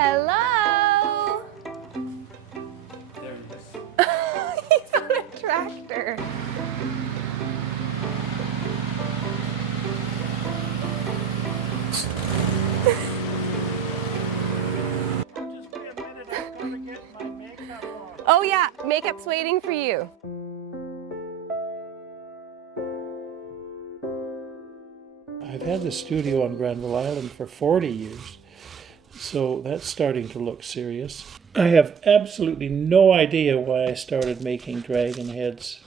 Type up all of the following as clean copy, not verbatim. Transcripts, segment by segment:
Hello! There he is. He's on a tractor. Just be a minute, I've got to get my makeup on. Oh yeah, makeup's waiting for you. I've had the studio on Granville Island for 40 years, so that's starting to look serious. I have absolutely no idea why I started making dragon heads.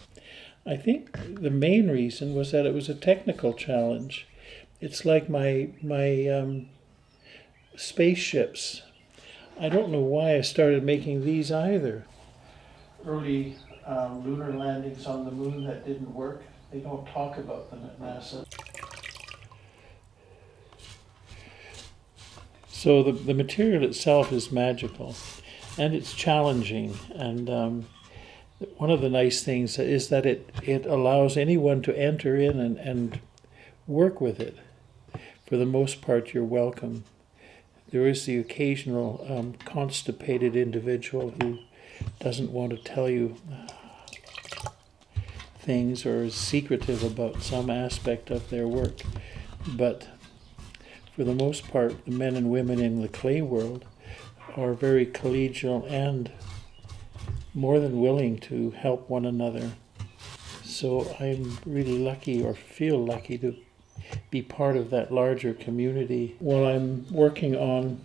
I think the main reason was that it was a technical challenge. It's like my spaceships. I don't know why I started making these either. Early lunar landings on the moon that didn't work. They don't talk about them at NASA. So the material itself is magical, and it's challenging. And one of the nice things is that it allows anyone to enter in and work with it. For the most part, you're welcome. There is the occasional constipated individual who doesn't want to tell you things or is secretive about some aspect of their work. But for the most part, the men and women in the clay world are very collegial and more than willing to help one another. So I'm really lucky, or feel lucky, to be part of that larger community. While I'm working on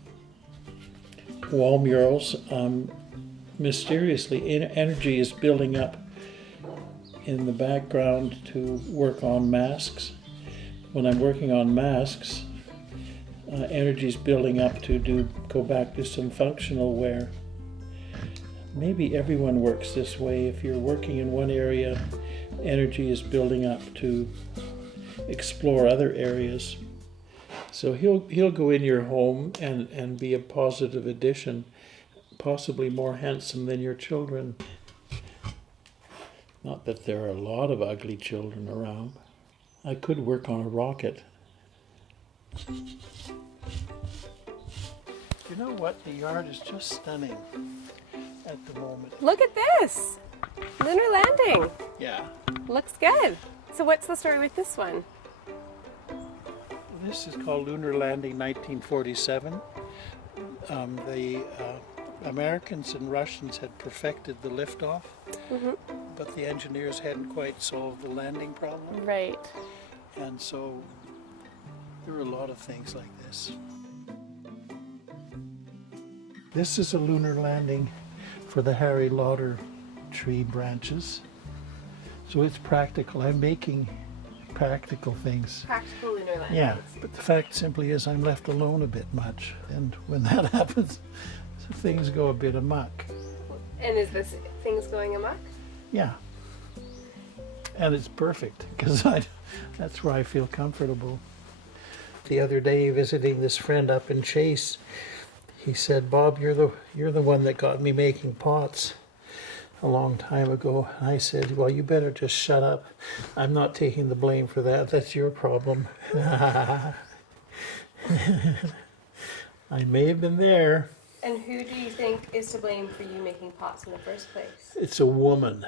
wall murals, mysteriously energy is building up in the background to work on masks. When I'm working on masks, energy is building up to go back to some functional wear. Maybe everyone works this way. If you're working in one area, energy is building up to explore other areas. So he'll go in your home and be a positive addition, possibly more handsome than your children. Not that there are a lot of ugly children around. I could work on a rocket. You know what? The yard is just stunning at the moment. Look at this! Lunar landing. Yeah. Looks good. So what's the story with this one? This is called Lunar Landing 1947. The Americans and Russians had perfected the liftoff, but the engineers hadn't quite solved the landing problem. Right. And so there are a lot of things like this. This is a lunar landing for the Harry Lauder tree branches. So it's practical. I'm making practical things. Practical lunar landings. Yeah, but the fact simply is I'm left alone a bit much. And when that happens, things go a bit amok. And is this things going amok? Yeah. And it's perfect, because that's where I feel comfortable. The other day, visiting this friend up in Chase, he said, "Bob, you're the one that got me making pots a long time ago." And I said, "Well, you better just shut up. I'm not taking the blame for that. That's your problem." I may have been there. And who do you think is to blame for you making pots in the first place? It's a woman.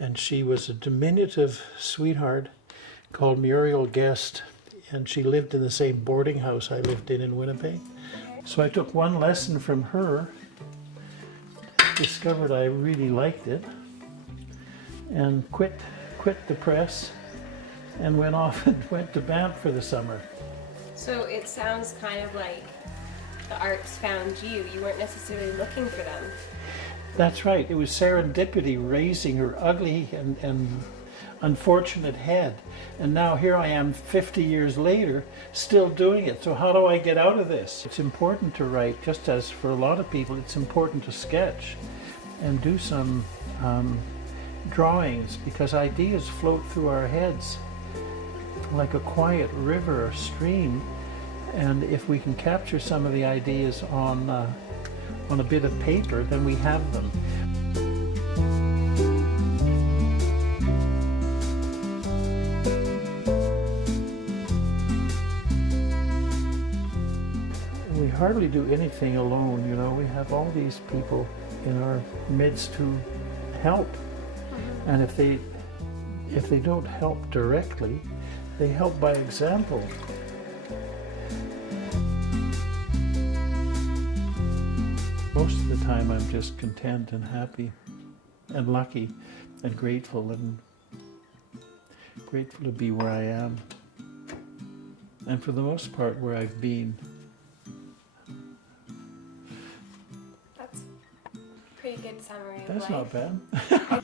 And she was a diminutive sweetheart called Muriel Guest. And she lived in the same boarding house I lived in Winnipeg. So I took one lesson from her, discovered I really liked it, and quit the press and went off and went to Banff for the summer. So it sounds kind of like the arts found you. You weren't necessarily looking for them. That's right. It was serendipity raising her ugly and unfortunate head. And now here I am 50 years later, still doing it. So how do I get out of this? It's important to write, just as for a lot of people, it's important to sketch and do some drawings, because ideas float through our heads like a quiet river or stream. And if we can capture some of the ideas on a bit of paper, then we have them. hardly do anything alone, you know. We have all these people in our midst who help. And if they don't help directly, they help by example. Most of the time I'm just content and happy and lucky and grateful to be where I am. And for the most part where I've been. That's a pretty good summary of That's life. not bad.